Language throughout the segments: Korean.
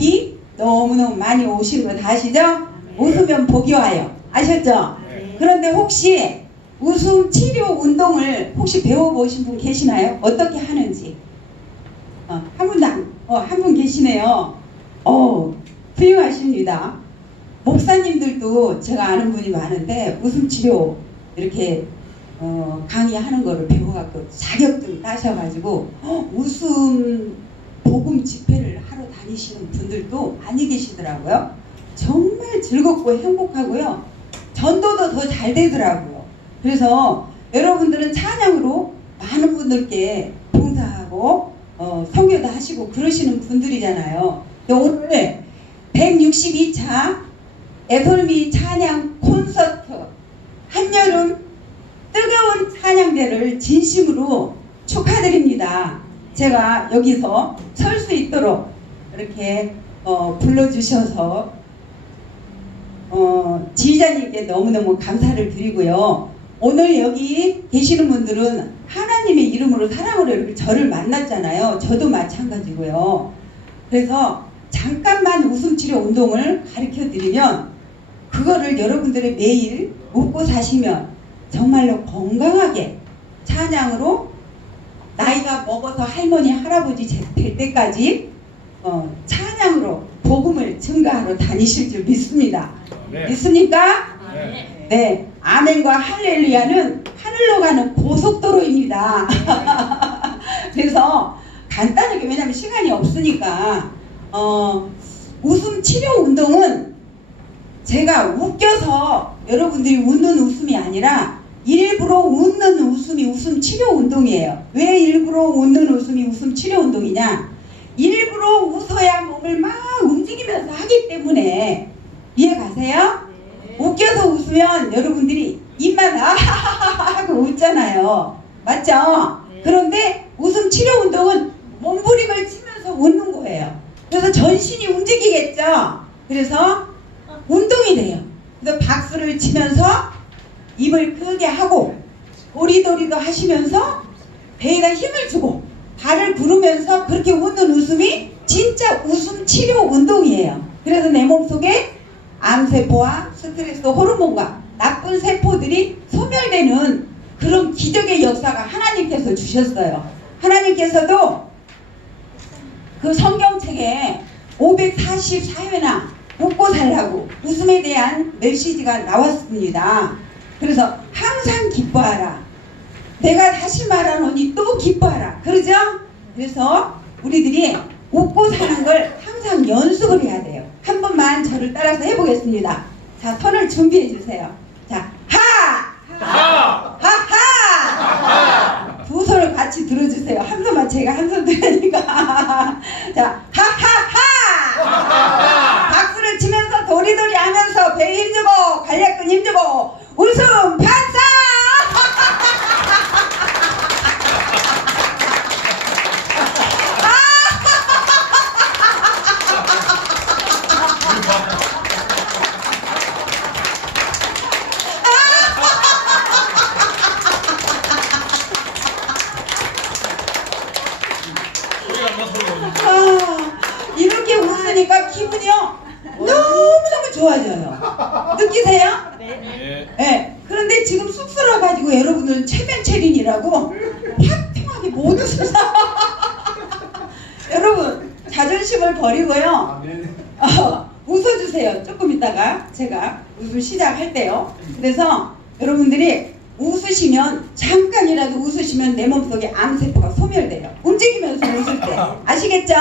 복이 너무너무 많이 오시는 거다 아시죠? 웃으면 복이 와요. 아셨죠? 네. 그런데 혹시 웃음 치료 운동을 혹시 배워보신 분 계시나요? 어떻게 하는지? 어, 한 안- 어, 한 분 계시네요. 어, 훌륭하십니다. 목사님들도 제가 아는 분이 많은데 웃음 치료 이렇게 어, 강의하는 거를 배워갖고 자격증 따셔가지고 어, 웃음 복음 집회를 하러 다니시는 분들도 많이 계시더라고요. 정말 즐겁고 행복하고요. 전도도 더 잘 되더라고요. 그래서 여러분들은 찬양으로 많은 분들께 봉사하고 어, 성교도 하시고 그러시는 분들이잖아요. 오늘 162차 애솔미 찬양 콘서트 한여름 뜨거운 찬양대를 진심으로 축하드립니다. 제가 여기서 설 수 있도록 이렇게 어, 불러주셔서 어, 지휘자님께 너무너무 감사를 드리고요. 오늘 여기 계시는 분들은 하나님의 이름으로 사랑으로 이렇게 저를 만났잖아요. 저도 마찬가지고요. 그래서 잠깐만 웃음치료 운동을 가르쳐 드리면 그거를 여러분들이 매일 웃고 사시면 정말로 건강하게 찬양으로 나이가 먹어서 할머니 할아버지 될 때까지 어, 찬양으로 복음을 증가하러 다니실 줄 믿습니다. 네. 믿습니까? 네. 네. 아멘과 할렐루야는 하늘로 가는 고속도로입니다. 그래서 간단하게 왜냐면 시간이 없으니까 어, 웃음 치료 운동은 제가 웃겨서 여러분들이 웃는 웃음이 아니라 일부러 웃는 웃음이 웃음 치료 운동이에요. 왜 일부러 웃는 웃음이 웃음 치료 운동이냐? 일부러 웃어야 몸을 막 움직이면서 하기 때문에 이해 가세요? 웃겨서 웃으면 여러분들이 입만 아하하하 하고 웃잖아요. 맞죠? 그런데 웃음 치료 운동은 몸부림을 치면서 웃는 거예요. 그래서 전신이 움직이겠죠? 그래서 운동이 돼요. 그래서 박수를 치면서 입을 크게 하고 도리도리도 하시면서 배에다 힘을 주고 발을 부르면서 그렇게 웃는 웃음이 진짜 웃음 치료 운동이에요. 그래서 내 몸속에 암세포와 스트레스 호르몬과 나쁜 세포들이 소멸되는 그런 기적의 역사가 하나님께서 주셨어요. 하나님께서도 그 성경책에 544회나 웃고 살라고 웃음에 대한 메시지가 나왔습니다. 그래서 항상 기뻐하라. 내가 다시 말하노니 또 기뻐하라. 그러죠? 그래서 우리들이 웃고 사는 걸 항상 연습을 해야 돼요. 한 번만 저를 따라서 해보겠습니다. 자, 손을 준비해 주세요. 자, 하! 하! 하하! 두 손을 같이 들어주세요. 한 손만 제가 한 손 들으니까. 자, 하하하! 박수를 치면서 도리도리 하면서 배 힘주고, 간략근 힘주고, 웃음 반사! 소리가 안 나서 아, 이렇게 웃으니까 기분이요. 너무너무 좋아져요. 느끼세요? 네. 네. 그런데 지금 쑥스러워가지고 여러분들은 체면체린이라고 화통하게 못 웃어서. 여러분, 자존심을 버리고요. 어, 웃어주세요. 조금 있다가 제가 웃음 시작 할 때요. 그래서 여러분들이 웃으시면 잠깐이라도 웃으시면 내 몸속에 암세포가 소멸돼요. 움직이면서 웃을 때 아시겠죠?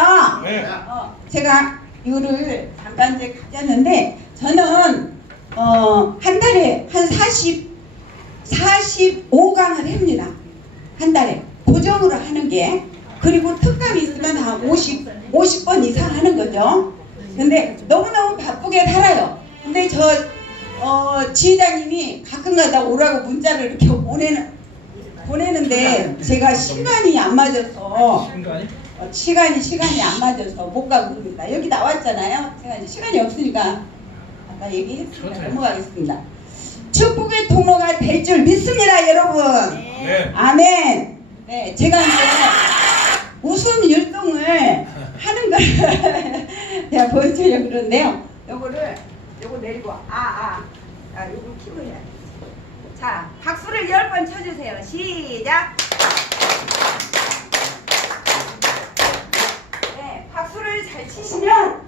네. 어, 제가 이거를 잠깐 이제 가졌는데 저는 어, 한 달에 한 40, 45강을 합니다. 한 달에 고정으로 하는 게 그리고 특강이 있으면 한 50, 50번 이상 하는 거죠. 근데 너무너무 바쁘게 어, 지휘자님이 가끔가다 오라고 문자를 이렇게 보내는 보내는데 제가 시간이 안 맞아서? 어, 시간이 시간이 안 맞아서 못 가고 그럽니다. 여기 나왔잖아요. 제가 이제 시간이 없으니까 아까 얘기했으니까 천천히. 넘어가겠습니다. 축복의 통로가 될 줄 믿습니다, 여러분. 네. 아멘. 네, 제가 이제 웃음 율동을 하는 걸 제가 보여주려고 그러는데요. 요거를 요거 내리고 아 아. 아 요거 키고 해야 돼. 자 박수를 열 번 쳐주세요. 시작. 네 박수를 잘 치시면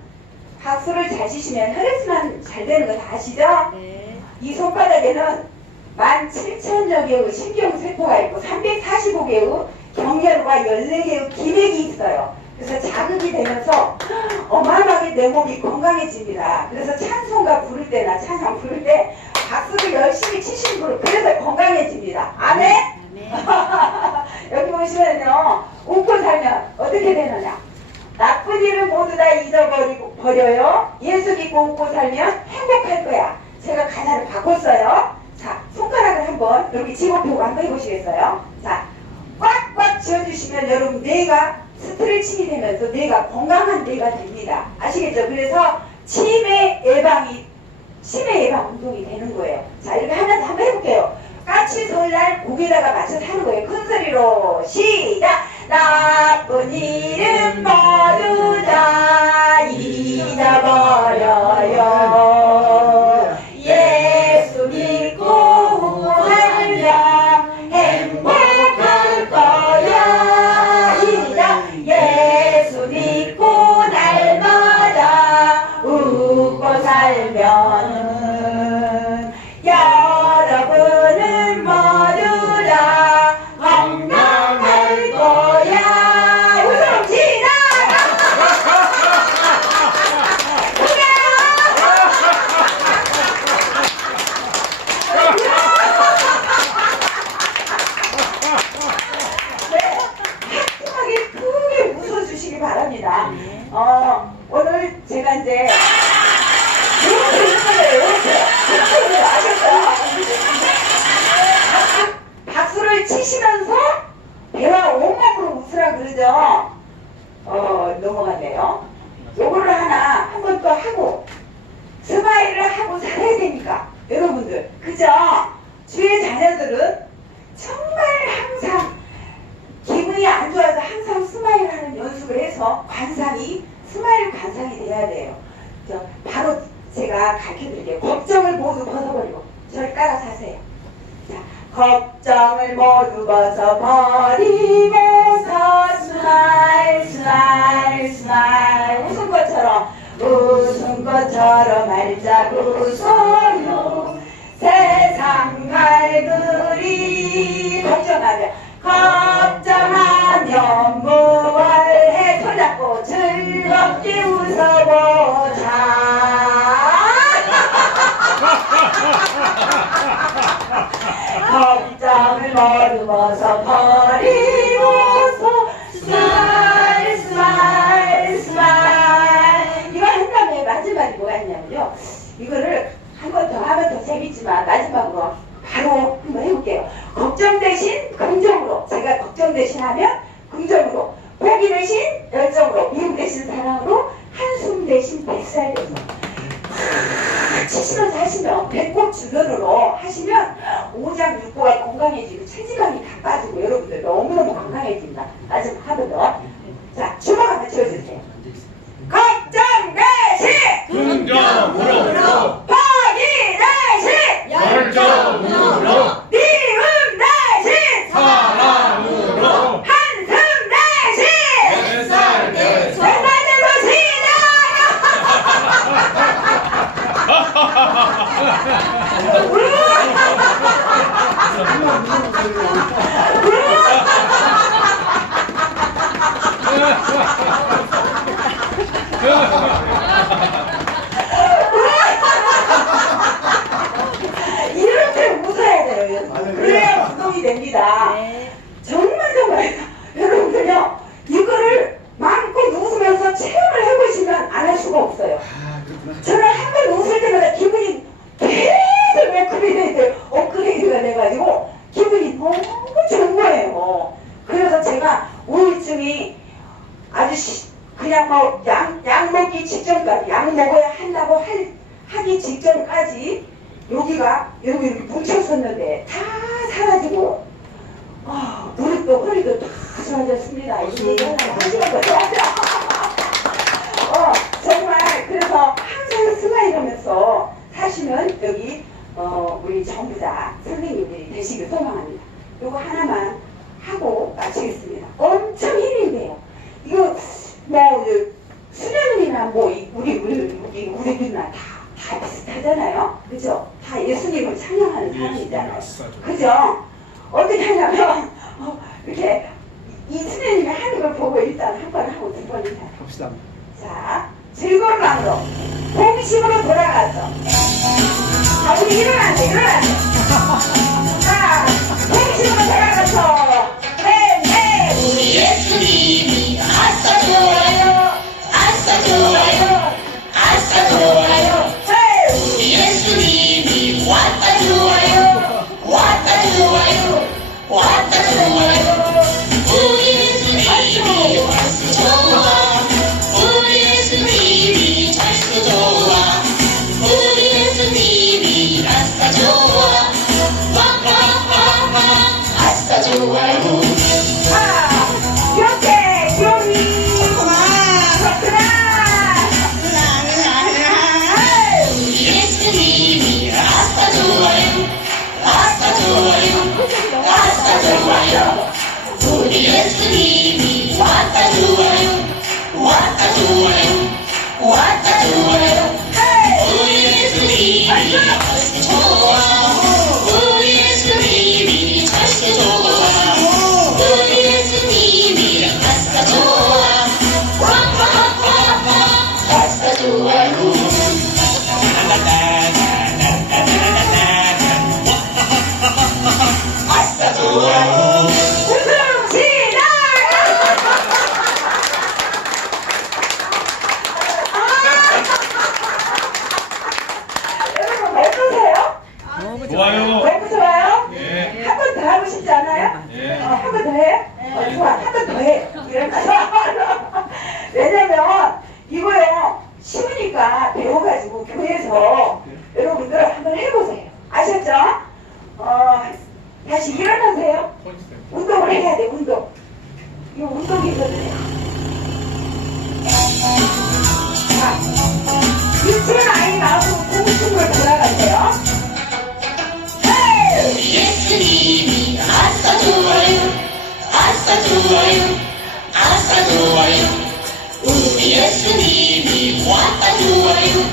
박수를 잘 치시면 혈액순환 잘 되는 거 다 아시죠? 이 손바닥에는 17,000여 개의 신경세포가 있고 345개의 경혈과 14개의 기맥이 있어요. 그래서 자극이 되면서 어마어마하게 내 몸이 건강해집니다. 그래서 찬송가 부를 때나 찬양 부를 때 박수를 열심히 치시는 분은 그래서 건강해집니다. 아멘? 여기 보시면요. 웃고 살면 어떻게 되느냐? 나쁜 일을 모두 다 잊어버리고 버려요. 예수 믿고 웃고 살면 행복할 거야. 제가 가사를 바꿨어요. 자, 손가락을 한번 이렇게 집어펴고 한번 해보시겠어요? 자, 꽉꽉 쥐어주시면 여러분 뇌가 스트레칭이 되면서 뇌가 건강한 뇌가 됩니다. 아시겠죠? 그래서 치매 예방이 치매 예방 운동이 되는 거예요. 자, 이렇게 하면서 한번 해볼게요. 까치 설날 고개다가 맞춰서 하는 거예요. 큰 소리로 시작! 나쁜 일은 모두 다 잊어버려요. 것처럼 웃어요 세상 말들이 걱정하면 걱정하면 무얼해. 손잡고 즐겁게 웃어보자. 걱정을 머금어서 버리 건강해지고 체지방이 다 빠지고 여러분들 너무너무 건강해집니다. 한번 더. 자, 주먹 한번 치워주세요. 걱정 대신 긍정으로 대신 열정으로 미움 대신 사랑으로 한숨 대신 뱃살 대신 왼발대로 시작! 이렇게 웃어야 돼요. 그래야 운동이 됩니다. 정말 정말 여러분들요 이거를 마음껏 웃으면서 체험을 해보시면 안 할 수가 없어요. 저는 한번 웃을 때마다 기분이 계속 업그레이드, 업그레이드가 돼가지고 기분이 너무 좋은 거예요. 그래서 제가 우울증이 아주 시- 그냥 뭐 약, 약 먹기 직전까지 약 먹어야 한다고 할, 하기 직전까지 여기가 여기 이렇게 뭉쳤었는데 다 사라지고 아, 무릎도 허리도 다 좋아졌습니다. 이 얘기 하나 하시는 거죠? 어, 정말 우리 전부 다 선생님들이 되시길 소망합니다. 요거 하나만 하고 마치겠습니다. 엄청 힘이 돼요. 이거 뭐 그, 수련이나 뭐 이- 우리 우리 우리 우리들이나 다 다 비슷하잖아요. 그죠? 다 예수님을 찬양하는 사람이잖아요. 그죠? 어떻게 하냐면 어, 이렇게 이 수련님이 하는 걸 보고 일단 한 번 하고 두번 해요. 합시다. 자, 즐거운 방송. 공식으로 돌아가서. 자, 우리 일어나자. 자, 아싸 좋아요 우리 예수님이 왔다 좋아요 왔다 좋아요 우리 예수님이 왔다 좋아요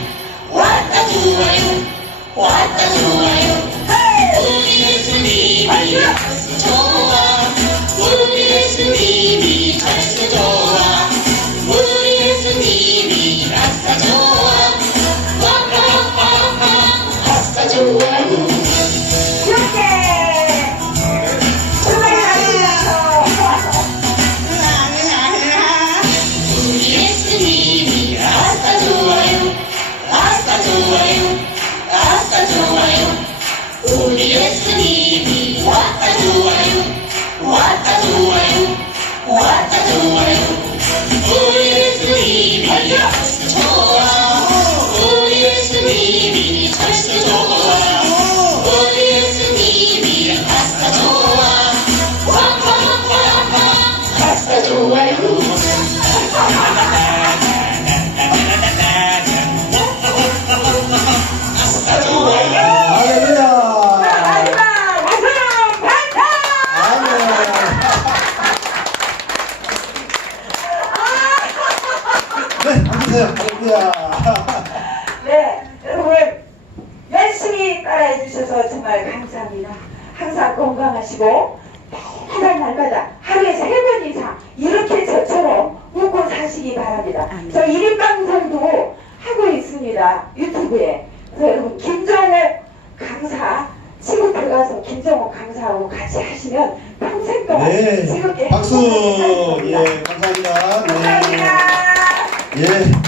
왔다 좋아요 왔다 좋아요 우리 예수 열심히 따라해 주셔서 정말 감사합니다. 항상 건강하시고 매일 날마다 하루에 세 번 이상 이렇게 저처럼 웃고 사시기 바랍니다. 저 1인 방송도 하고 있습니다. 유튜브에. 그래서 여러분 김정호 강사 친구들 가서 김정호 강사하고 같이 하시면 평생 동안 네. 즐겁게 박수. 행복하게 살 겁니다. 예, 감사합니다. 네. 감사합니다. 예.